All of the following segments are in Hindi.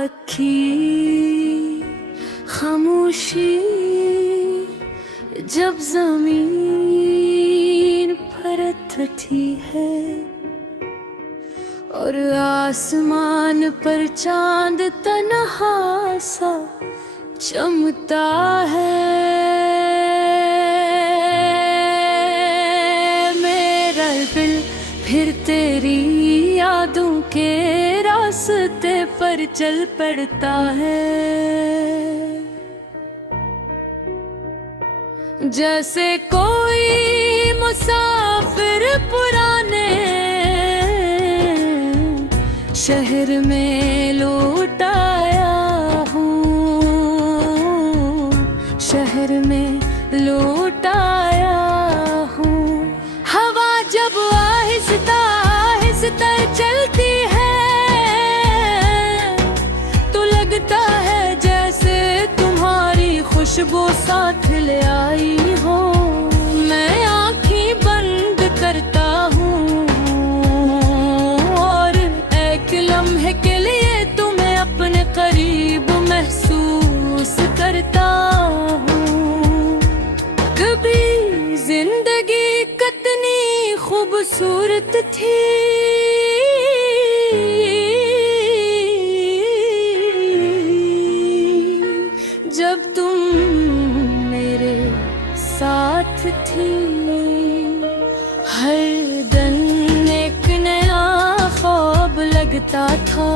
रखी खामोशी जब जमीन परतती है और आसमान पर चांद तन्हा सा चमकता है। मेरा दिल फिर तेरी यादों के रास्ते पर चल पड़ता है। जैसे कोई मुसाफिर पुराने शहर में लौट आया हूँ, शहर में लौट आया हूँ। हवा जब आहिस्ता आहिस्ता चलती है तो लगता है जैसे तुम्हारी खुशबू साथ ले आई हो। मैं आँखें बंद करता हूँ और एक लम्हे के लिए तुम्हें अपने करीब महसूस करता हूँ। कभी जिंदगी कितनी खूबसूरत थी, जब तुम मेरे साथ थी। हर दिन एक नया ख्वाब लगता था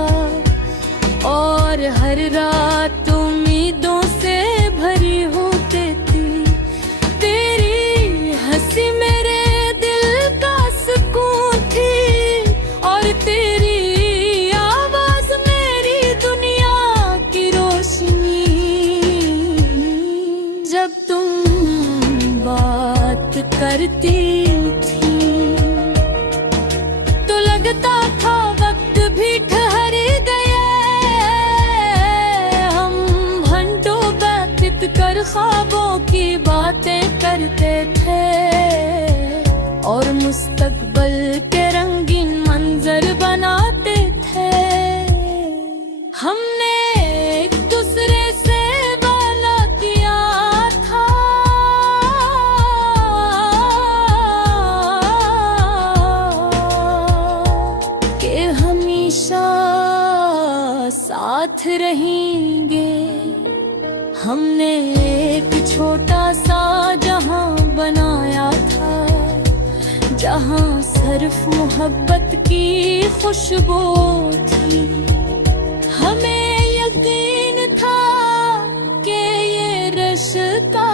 और हर रात उम्मीदों से भरी होती थी। तेरी हंसी मेरे दिल का सुकून थी और तेरी आवाज मेरी दुनिया की रोशनी। जब तुम बात करती थी तो लगता था वक्त भी ठहर गया। हम घंटों बैठ कर ख्वाबों की बातें करते थे और मुस्तकबिल के रंगीन मंजर बनाते थे। हमने एक दूसरे से वादा किया था कि हमेशा साथ रहेंगे। हमने एक छोटा सा जहां बनाया था जहां सिर्फ मोहब्बत की खुशबू थी। हमें यकीन था कि ये रिश्ता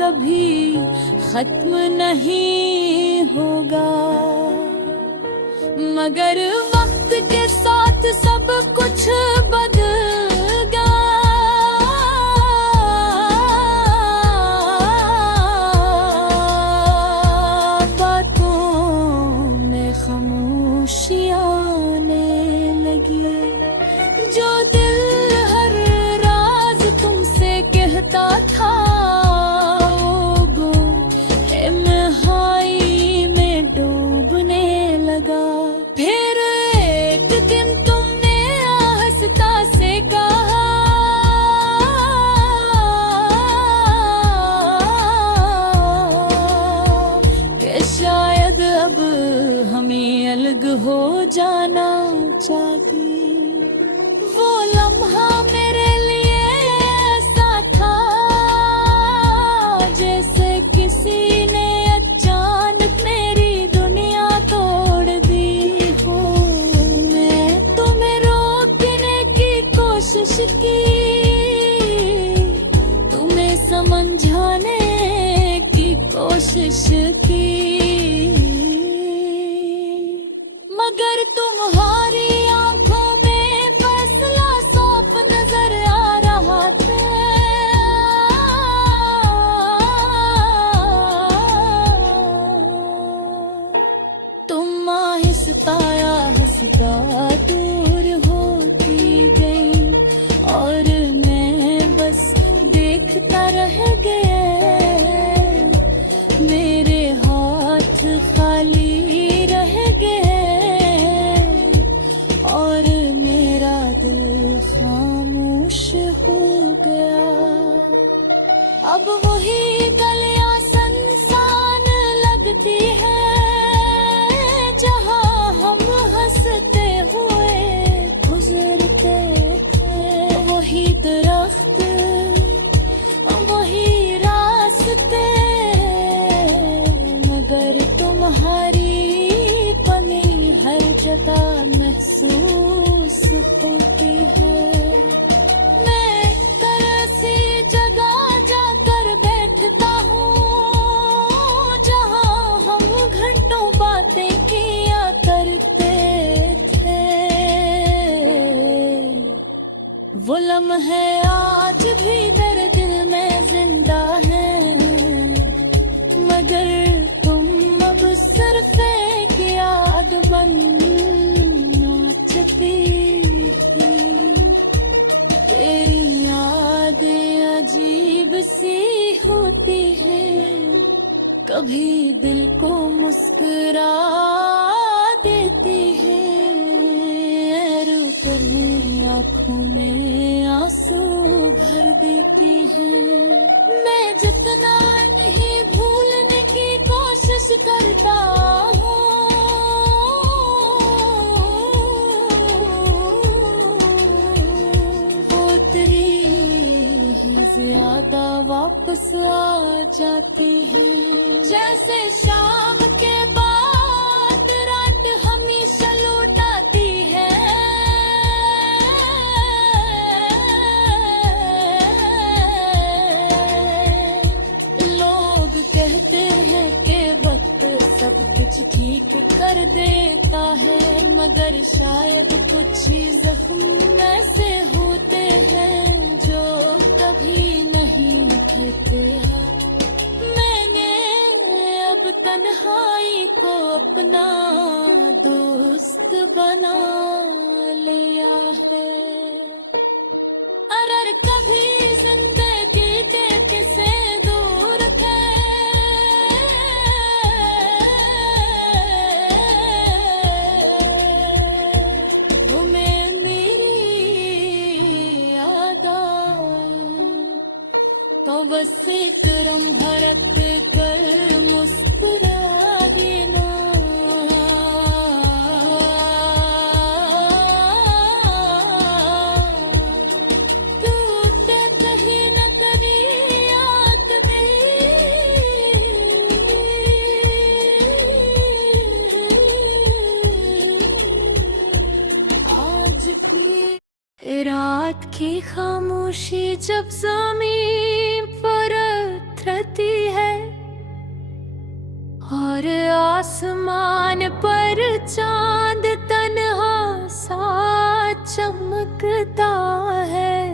कभी खत्म नहीं होगा, मगर वक्त के साथ सब कुछ बदल गया। खामोशियाँ आने लगी, जो दिल हर राज तुमसे कहता था वो तन्हाई में डूबने लगा। फिर अब वही गलियां सनसान लगती है जहां हम हंसते हुए गुजरते थे। वही दरख्त, वही रास्ते, मगर तुम्हारी कमी हर जगह महसूस होती है। मैं तरसी जगह जाकर बैठता हूँ जहाँ हम घंटों बातें किया करते थे। वो लम्हे आज भी तेरे दिल में जिंदा है, मगर तुम अब सिर्फ एक याद बन चुकी थी। तेरी यादें अजीब सी होती हैं, कभी दिल को मुस्कुरा देती है, रूठ मेरी आँखों में आंसू भर देती है। मैं जितना नहीं भूलने की कोशिश करता हूँ, उतनी ही ज्यादा वापस आ जाती है। जैसे शाम के बाद रात हमेशा लौटाती है, लोग कहते हैं कि वक्त सब कुछ ठीक कर देता है, मगर शायद कुछ ही जख्म ऐसे होते हैं जो कभी नहीं भरते हैं। मैंने अब तन्हाई को अपना दोस्त बना लिया है। अगर कभी जिंदगी के किसे दूर थे, तुम्हें मेरी याद आए तो बस एक लम्हा रख कर मुस्कुरा देना। टूटे कहीं न कहीं याद आज भी। रात की खामोशी जब ज़मीन पर उतरती है और आसमान पर चांद तन्हा सा चमकता है,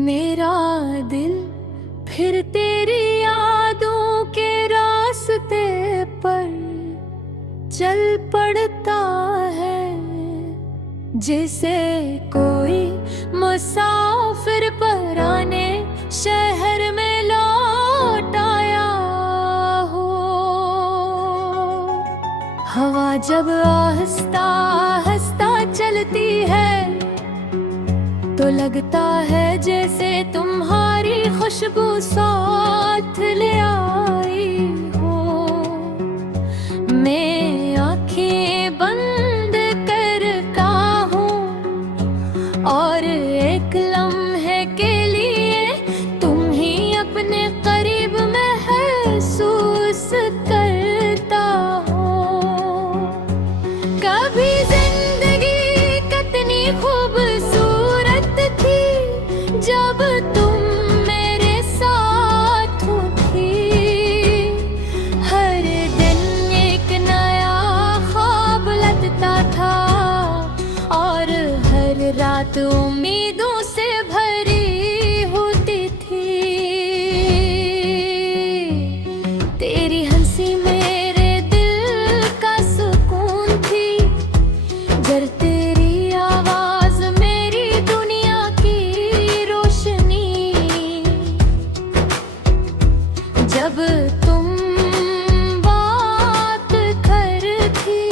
मेरा दिल फिर तेरी यादों के रास्ते पर चल पड़ता है। जिसे कोई मुसाफिर पुराने शहर में लौट आया हो। हवा जब आहिस्ता आहिस्ता चलती है तो लगता है जैसे तुम्हारी खुशबू साथ ले आई हो। मैं आंखें बंद करता हूँ और एक लम्हे के लिए तुम ही अपने करीब महसूस करता हूँ। कभी जिंदगी कितनी खूबसूरत थी जब तुम मेरे साथ थी। हर दिन एक नया ख्वाब लगता था और हर रात उम्मीदों से भरी होती थी। तेरी हंसी मेरे दिल का सुकून थी, जब तेरी आवाज मेरी दुनिया की रोशनी। जब तुम बात करती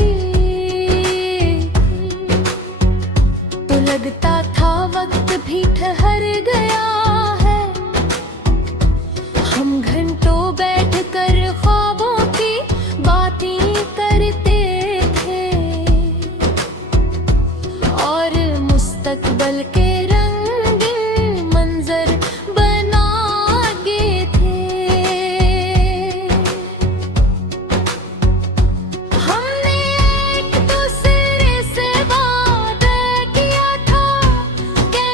तो लगता था वक्त भी ठहर गया है। मुस्तकबल के रंगीन मंजर बना गए थे। हमने एक दूसरे से वादा किया था कि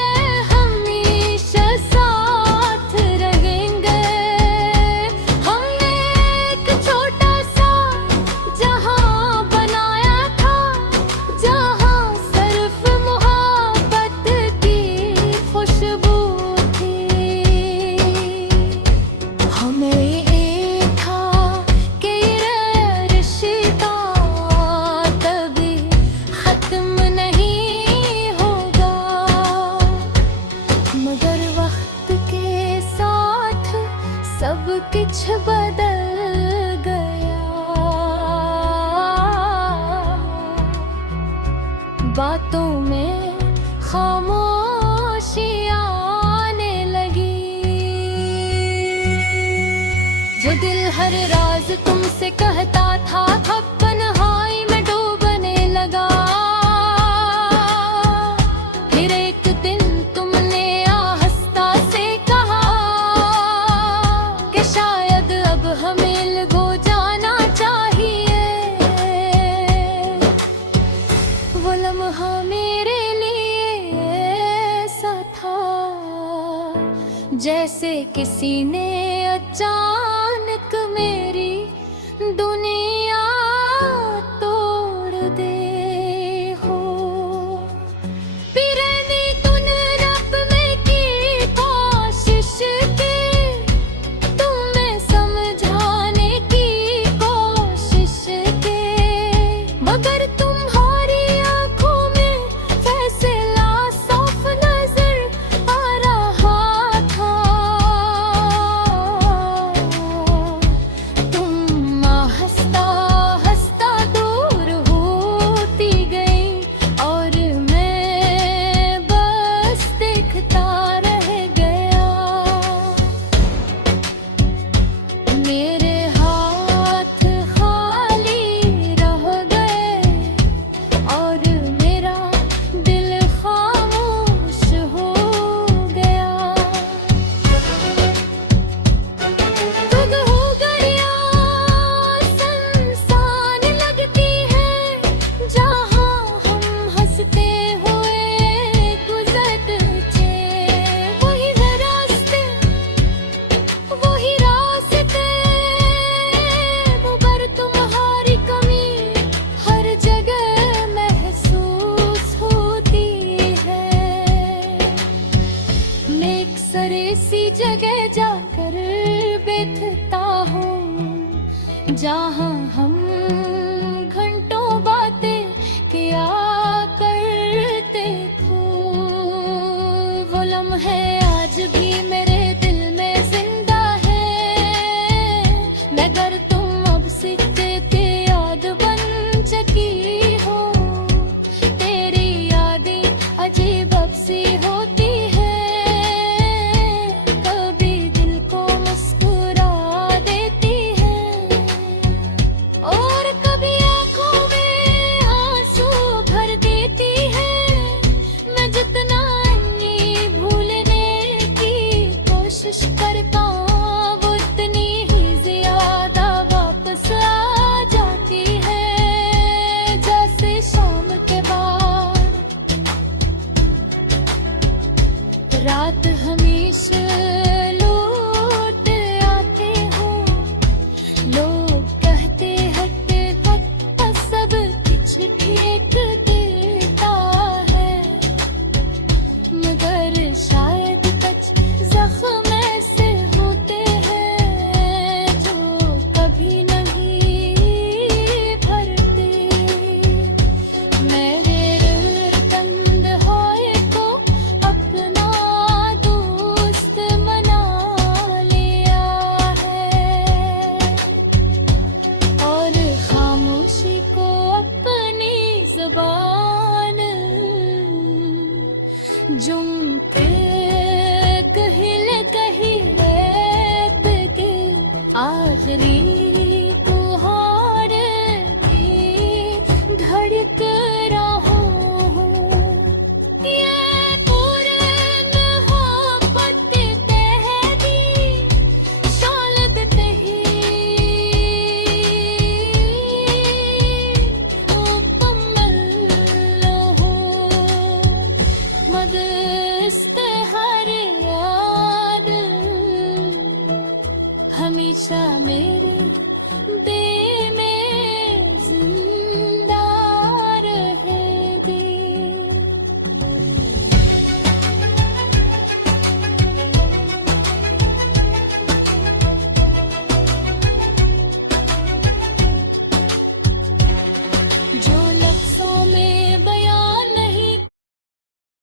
हमेशा साथ रहेंगे। हमने एक छोटा सा जहां बनाया था, जहां सिर्फ मोहब्बत की खुशबू थी। हमें ये था कि ये रिश्ता कभी खत्म नहीं होगा, मगर वक्त के साथ सब कुछ बदल गया। बातों में खामोशी आने लगी, जो दिल हर राज तुमसे कहता था अब तन्हाई में डूबने लगा। फिर एक दिन तुमने आहिस्ता से कहा कि शायद अब हमें लगो जाना चाहिए। वो लम्हा मेरे लिए ऐसा था जैसे किसी ने अचानक मेरी दुनिया तोड़ दे हो। पिरनी तुन रब में की कोशिश की, तुम्हें समझाने की कोशिश की, मगर तुम्हारी आंखों में फैसला साफ नजर आ रहा था। तुम हंसता हंसता दूर होती गई और मैं बस देखता रह गया। मेरे हाथ खाली रह गए और मेरा दिल खामोश हो गया। खुद हो गया संसान लगती है, जहाँ हम हंसते हुए गुजरते। वही रास्ते वही रास्ते, मगर तुम्हारी कमी हर जगह महसूस होती है। मैं एक सरे सी जगह जाकर बैठता हूँ, जहाँ हम घंटों बातें किया करते थे। वो लम्हे आज भी मेरे दिल में जिंदा है, मगर तुम अब सिक्के की याद बन चुकी हो। तेरी यादें अजीब अब सी होती है, कभी दिल को मुस्कुरा देती है और कभी आंखों में आंसू भर देती है। मैं जितना नहीं भूलने की कोशिश करता हूँ, वो उतनी ही ज्यादा वापस आ जाती है, जैसे शाम के बाद रात हमेशा लौट आते हो। लोग कहते हटते हटता सब कुछ ठीक देता है, मगर शायद कुछ जख्म ऐसे होते हैं जो कभी नहीं भरते। मेरे तन्हाई को अपना दोस्त बना लिया है और खामोशी को अपनी ज़बान जो